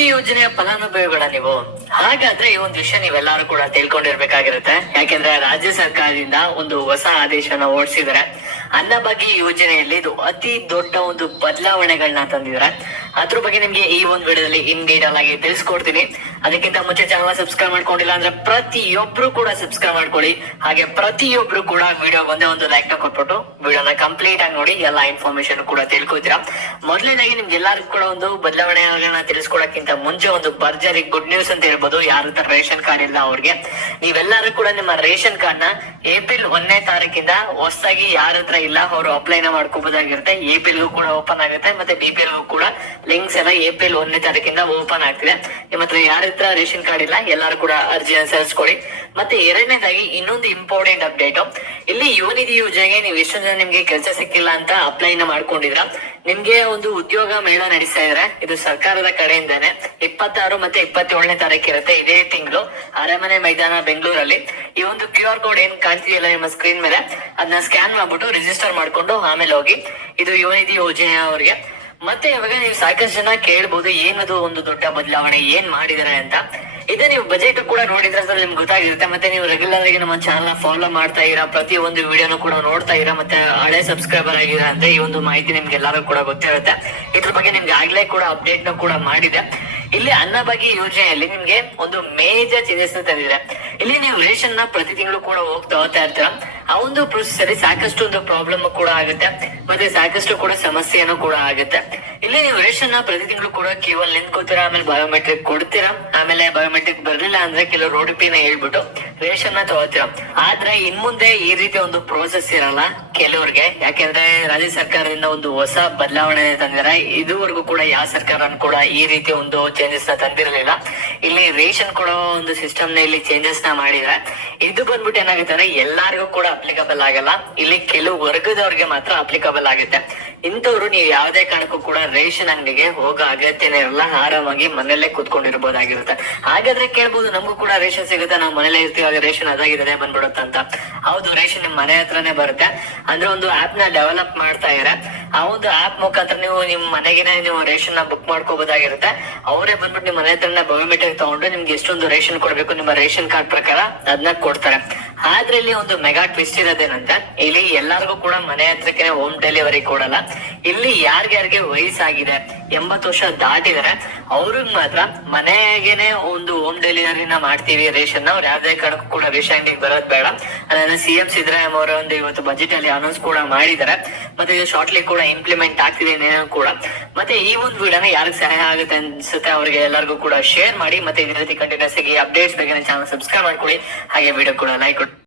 ಈ ಯೋಜನೆಯ ಫಲಾನುಭವಿಗಳ ನೀವು ಹಾಗಾದ್ರೆ ಈ ಒಂದು ವಿಷಯ ನೀವೆಲ್ಲರೂ ಕೂಡ ತಿಳ್ಕೊಂಡಿರ್ಬೇಕಾಗಿರುತ್ತೆ. ಯಾಕೆಂದ್ರೆ ರಾಜ್ಯ ಸರ್ಕಾರದಿಂದ ಒಂದು ಹೊಸ ಆದೇಶನ ಹೊರಡಿಸಿದ್ದಾರೆ. ಅನ್ನಭಾಗ್ಯ ಯೋಜನೆಯಲ್ಲಿ ಇದು ಅತಿ ದೊಡ್ಡ ಒಂದು ಬದಲಾವಣೆಗಳನ್ನ ತಂದಿದ್ದಾರೆ. ಅದ್ರ ಬಗ್ಗೆ ನಿಮ್ಗೆ ಈ ಒಂದು ವಿಡಿಯೋದಲ್ಲಿ ಇನ್ ಡೀಟೇಲ್ ಆಗಿ ತಿಳಿಸ್ಕೊಡ್ತೀನಿ. ಅದಕ್ಕಿಂತ ಮುಂಚೆ ಚಾನಲ್ ಸಬ್ಸ್ಕ್ರೈಬ್ ಮಾಡ್ಕೊಂಡಿಲ್ಲ ಅಂದ್ರೆ ಪ್ರತಿಯೊಬ್ರು ಕೂಡ ಸಬ್ಸ್ಕ್ರೈಬ್ ಮಾಡ್ಕೊಳ್ಳಿ. ಹಾಗೆ ಪ್ರತಿಯೊಬ್ರು ಕೂಡ ವಿಡಿಯೋ ಒಂದೇ ಒಂದು ಲೈಕ್ ನ ಕೊಟ್ಬಿಟ್ಟು ವಿಡಿಯೋನ ಕಂಪ್ಲೀಟ್ ಆಗಿ ನೋಡಿ ಎಲ್ಲಾ ಇನ್ಫಾರ್ಮೇಶನ್ ಕೂಡ ತಿಳ್ಕೊತೀರಾ. ಮೊದಲನೇದಾಗಿ ನಿಮ್ಗೆ ಎಲ್ಲರಿಗೂ ಕೂಡ ಒಂದು ಬದಲಾವಣೆಗಳನ್ನ ತಿಳಿಸ್ಕೊಡಕ್ಕಿಂತ ಮುಂಚೆ ಒಂದು ಭರ್ಜರಿ ಗುಡ್ ನ್ಯೂಸ್ ಅಂತ ಹೇಳ್ಬೋದು. ಯಾರ ಹತ್ರ ರೇಷನ್ ಕಾರ್ಡ್ ಇಲ್ಲ ಅವ್ರಿಗೆ ನೀವೆಲ್ಲರೂ ಕೂಡ ನಿಮ್ಮ ರೇಷನ್ ಕಾರ್ಡ್ ನ ಏಪ್ರಿಲ್ 1ನೇ ತಾರೀಕಿಂದ ಹೊಸದಾಗಿ ಯಾರ ಹತ್ರ ಇಲ್ಲ ಅವರು ಅಪ್ಲೈನ ಮಾಡ್ಕೋಬಹುದಾಗಿರುತ್ತೆ. ಎಪಿಎಲ್ ಕೂಡ ಓಪನ್ ಆಗುತ್ತೆ ಮತ್ತೆ ಬಿಪಿಎಲ್ ಕೂಡ ಲಿಂಕ್ಸ್ ಎಲ್ಲ ಏಪ್ರಿಲ್ 1ನೇ ತಾರೀಕಿಂದ ಓಪನ್ ಆಗ್ತಿದೆ. ನಿಮ್ಮ ಹತ್ರ ಯಾರ ಹತ್ರ ರೇಷನ್ ಕಾರ್ಡ್ ಇಲ್ಲ ಎಲ್ಲರೂ ಕೂಡ ಅರ್ಜಿಯನ್ನು ಸಲ್ಲಿಸ್ಕೊಡಿ. ಮತ್ತೆ ಎರಡನೇದಾಗಿ ಇನ್ನೊಂದು ಇಂಪಾರ್ಟೆಂಟ್ ಅಪ್ಡೇಟ್, ಇಲ್ಲಿ ಯುವನಿಧಿ ಯೋಜನೆಗೆ ನೀವು ಎಷ್ಟು ಜನ ನಿಮ್ಗೆ ಕೆಲಸ ಸಿಕ್ಕಿಲ್ಲ ಅಂತ ಅಪ್ಲೈನ ಮಾಡ್ಕೊಂಡಿದ್ರ ನಿಮ್ಗೆ ಒಂದು ಉದ್ಯೋಗ ಮೇಳ ನಡೆಸ್ತಾ ಇದ್ರೆ ಇದು ಸರ್ಕಾರದ ಕಡೆಯಿಂದಾನೆ 26 ಮತ್ತೆ 27ನೇ ತಾರೀಕು ಇರುತ್ತೆ ಇದೇ ತಿಂಗಳು ಅರಮನೆ ಮೈದಾನ ಬೆಂಗಳೂರಲ್ಲಿ. ಈ ಒಂದು QR ಕೋಡ್ ಏನ್ ಕಾಣ್ತಿದೆಯಲ್ಲ ನಿಮ್ಮ ಸ್ಕ್ರೀನ್ ಮೇಲೆ ಅದನ್ನ ಸ್ಕ್ಯಾನ್ ಮಾಡ್ಬಿಟ್ಟು ರಿಜಿಸ್ಟರ್ ಮಾಡ್ಕೊಂಡು ಆಮೇಲೆ ಹೋಗಿ. ಇದು ಯುವನಿಧಿ ಯೋಜನೆ ಅವ್ರಿಗೆ. ಮತ್ತೆ ಇವಾಗ ನೀವು ಸಾಕಷ್ಟು ಜನ ಕೇಳ್ಬೋದು ಏನದು ಒಂದು ದೊಡ್ಡ ಬದಲಾವಣೆ ಏನ್ ಮಾಡಿದಾರೆ ಅಂತ. ಇದೇ ನೀವು ಬಜೆಟ್ ಕೂಡ ನೋಡಿದ್ರೆ ನಿಮ್ಗೆ ಗೊತ್ತಾಗಿರುತ್ತೆ. ಮತ್ತೆ ನೀವು ರೆಗ್ಯುಲರ್ ಆಗಿ ನಮ್ಮ ಚಾನಲ್ ಫಾಲೋ ಮಾಡ್ತಾ ಇರಾ, ಪ್ರತಿ ಒಂದು ವಿಡಿಯೋನು ಕೂಡ ನೋಡ್ತಾ ಇರಾ, ಮತ್ತೆ ಹಳೆ ಸಬ್ಸ್ಕ್ರೈಬರ್ ಆಗಿರ ಅಂದ್ರೆ ಈ ಒಂದು ಮಾಹಿತಿ ನಿಮ್ಗೆ ಎಲ್ಲರೂ ಕೂಡ ಗೊತ್ತಿರುತ್ತೆ. ಇದ್ರ ಬಗ್ಗೆ ನಿಮ್ಗೆ ಆಗ್ಲೇ ಕೂಡ ಅಪ್ಡೇಟ್ ನ ಕೂಡ ಮಾಡಿದೆ. ಇಲ್ಲಿ ಅನ್ನಭಾಗ್ಯ ಯೋಜನೆಯಲ್ಲಿ ನಿಮ್ಗೆ ಒಂದು ಮೇಜರ್ ಚೇಂಜಸ್ ತಂದಿದೆ. ಇಲ್ಲಿ ನೀವು ರೇಷನ್ ನ ಪ್ರತಿ ತಿಂಗಳು ಕೂಡ ಹೋಗ್ತಾ ಇರ್ತೀರ. ಆ ಒಂದು ಪ್ರೊಸೆಸ್ ಅಲ್ಲಿ ಸಾಕಷ್ಟು ಒಂದು ಪ್ರಾಬ್ಲಮ್ ಕೂಡ ಆಗುತ್ತೆ ಮತ್ತೆ ಸಾಕಷ್ಟು ಕೂಡ ಸಮಸ್ಯೆನೂ ಕೂಡ ಆಗುತ್ತೆ. ಇಲ್ಲಿ ನೀವು ರೇಷನ್ ನ ಪ್ರತಿ ತಿಂಗಳು ಕೂಡ ಕ್ಯೂ ಅಲ್ಲಿ ನಿಂತ್ಕೋತೀರಾ, ಆಮೇಲೆ ಬಯೋಮೆಟ್ರಿಕ್ ಕೊಡ್ತೀರಾ. ಆಮೇಲೆ ಬಯೋಮೆಟ್ರಿಕ್ ಬರ್ಲಿಲ್ಲ ಅಂದ್ರೆ ಕೆಲವರು OTP ನ ಹೇಳ್ಬಿಟ್ಟು ರೇಷನ್ ನ ತಗೋತೀರಾ. ಆದ್ರೆ ಇನ್ ಮುಂದೆ ಈ ರೀತಿ ಒಂದು ಪ್ರೋಸೆಸ್ ಇರಲ್ಲ ಕೆಲವ್ರಿಗೆ. ಯಾಕೆಂದ್ರೆ ರಾಜ್ಯ ಸರ್ಕಾರದಿಂದ ಒಂದು ಹೊಸ ಬದಲಾವಣೆ ತಂದಿದ್ದಾರೆ. ಇದುವರೆಗೂ ಕೂಡ ಯಾವ ಸರ್ಕಾರ ಕೂಡ ಈ ರೀತಿ ಒಂದು ಚೇಂಜಸ್ ನ ತಂದಿರಲಿಲ್ಲ. ಇಲ್ಲಿ ರೇಷನ್ ಕೊಡೋ ಒಂದು ಸಿಸ್ಟಮ್ ನ ಇಲ್ಲಿ ಚೇಂಜಸ್ ನ ಮಾಡಿದ್ರೆ ಇದು ಬಂದ್ಬಿಟ್ಟು ಏನಾಗುತ್ತೆ ಅಂದ್ರೆ ಎಲ್ಲಾರಿಗೂ ಕೂಡ ಅಪ್ಲಿಕಬಲ್ ಆಗಲ್ಲ. ಇಲ್ಲಿ ಕೆಲವು ವರ್ಗದವ್ರಿಗೆ ಮಾತ್ರ ಅಪ್ಲಿಕಬಲ್ ಆಗುತ್ತೆ. ಇಂಥವ್ರು ನೀವು ಯಾವ್ದೇ ಕಾರಣಕ್ಕೂ ಕೂಡ ರೇಷನ್ ಅಂಗಡಿಗೆ ಹೋಗೋ ಅಗತ್ಯನೇ ಇರಲ್ಲ. ಆರಾಮಾಗಿ ಮನೆಯಲ್ಲೇ ಕೂತ್ಕೊಂಡಿರ್ಬೋದಾಗಿರುತ್ತೆ. ಹಾಗಾದ್ರೆ ಕೇಳ್ಬೋದು ನಮಗೂ ಕೂಡ ರೇಷನ್ ಸಿಗುತ್ತೆ, ನಾವು ಮನೇಲೆ ಇರ್ತೀವಿ, ಆಗ ರೇಷನ್ ಅದಾಗಿದೆ ಬಂದ್ಬಿಡುತ್ತೆ ಅಂತ. ಹೌದು, ರೇಷನ್ ನಿಮ್ ಮನೆ ಹತ್ರನೇ ಬರುತ್ತೆ. ಅಂದ್ರೆ ಒಂದು ಆಪ್ ನ ಡೆವಲಪ್ ಮಾಡ್ತಾ ಇದ್ದಾರೆ. ಆ ಒಂದು ಆಪ್ ಮುಖಾಂತರ ನೀವು ನಿಮ್ ಮನೆಗೆನೆ ನೀವು ರೇಷನ್ ನ ಬುಕ್ ಮಾಡ್ಕೋಬಹುದಾಗಿರುತ್ತೆ. ಅವರೇ ಬಂದ್ಬಿಟ್ಟು ನಿಮ್ ಮನೆ ಹತ್ರನೇ ಬಯೋಮೆಟ್ರಿಕ್ ತಗೊಂಡು ನಿಮ್ಗೆ ಎಷ್ಟೊಂದು ರೇಷನ್ ಕೊಡ್ಬೇಕು ನಿಮ್ಮ ರೇಷನ್ ಕಾರ್ಡ್ ಪ್ರಕಾರ ಅದನ್ನ ಕೊಡ್ತಾರೆ. ಆದ್ರೆ ಇಲ್ಲಿ ಒಂದು ಮೆಗಾ ಟ್ವಿಸ್ಟ್ ಇರೋದೇನಂತ, ಇಲ್ಲಿ ಎಲ್ಲರಿಗೂ ಕೂಡ ಮನೆ ಹತ್ರಕ್ಕೆ ಹೋಮ್ ಡೆಲಿವರಿ ಕೊಡಲ್ಲ. ಇಲ್ಲಿ ಯಾರ್ಯಾರಿಗೆ ವಯಸ್ಸಾಗಿದೆ 80 ವರ್ಷ ದಾಟಿದರೆ ಅವ್ರಿಗೆ ಮಾತ್ರ ಮನೆಗೇನೆ ಒಂದು ಹೋಮ್ ಡೆಲಿವರಿನ ಮಾಡ್ತೀವಿ ರೇಷನ್. ಅವ್ರು ಯಾವ್ದೇ ಕಾರಣಕ್ಕೂ ಕೂಡ ರೇಷನ್ ಅಂಗಡಿಗೆ ಬರೋದ್ ಬೇಡ. ಅದನ್ನ CM ಸಿದ್ದರಾಮಯ್ಯ ಅವರ ಒಂದು ಇವತ್ತು ಬಜೆಟ್ ಅಲ್ಲಿ ಅನೌನ್ಸ್ ಕೂಡ ಮಾಡಿದ್ದಾರೆ. ಮತ್ತೆ ಇದು ಶಾರ್ಟ್ಲಿ ಕೂಡ ಇಂಪ್ಲಿಮೆಂಟ್ ಆಗ್ತಿದೆ ಕೂಡ. ಮತ್ತೆ ಈ ಒಂದು ವಿಡಿಯೋನ ಯಾರಿಗೆ ಸಹಾಯ ಆಗುತ್ತೆ ಅನ್ಸುತ್ತೆ ಅವ್ರಿಗೆ ಎಲ್ಲರಿಗೂ ಕೂಡ ಶೇರ್ ಮಾಡಿ. ಮತ್ತೆ ಇದೇ ರೀತಿ ಕಂಟಿನ್ಯೂಸ್ ಆಗಿ ಅಪ್ಡೇಟ್ಸ್ ಬಗ್ಗೆ ಚಾನಲ್ ಸಬ್ಸ್ಕ್ರೈಬ್ ಮಾಡ್ಕೊಳ್ಳಿ. ಹಾಗೆ ವಿಡಿಯೋ ಕೂಡ ಲೈಕ್ ಕೊಡಿ.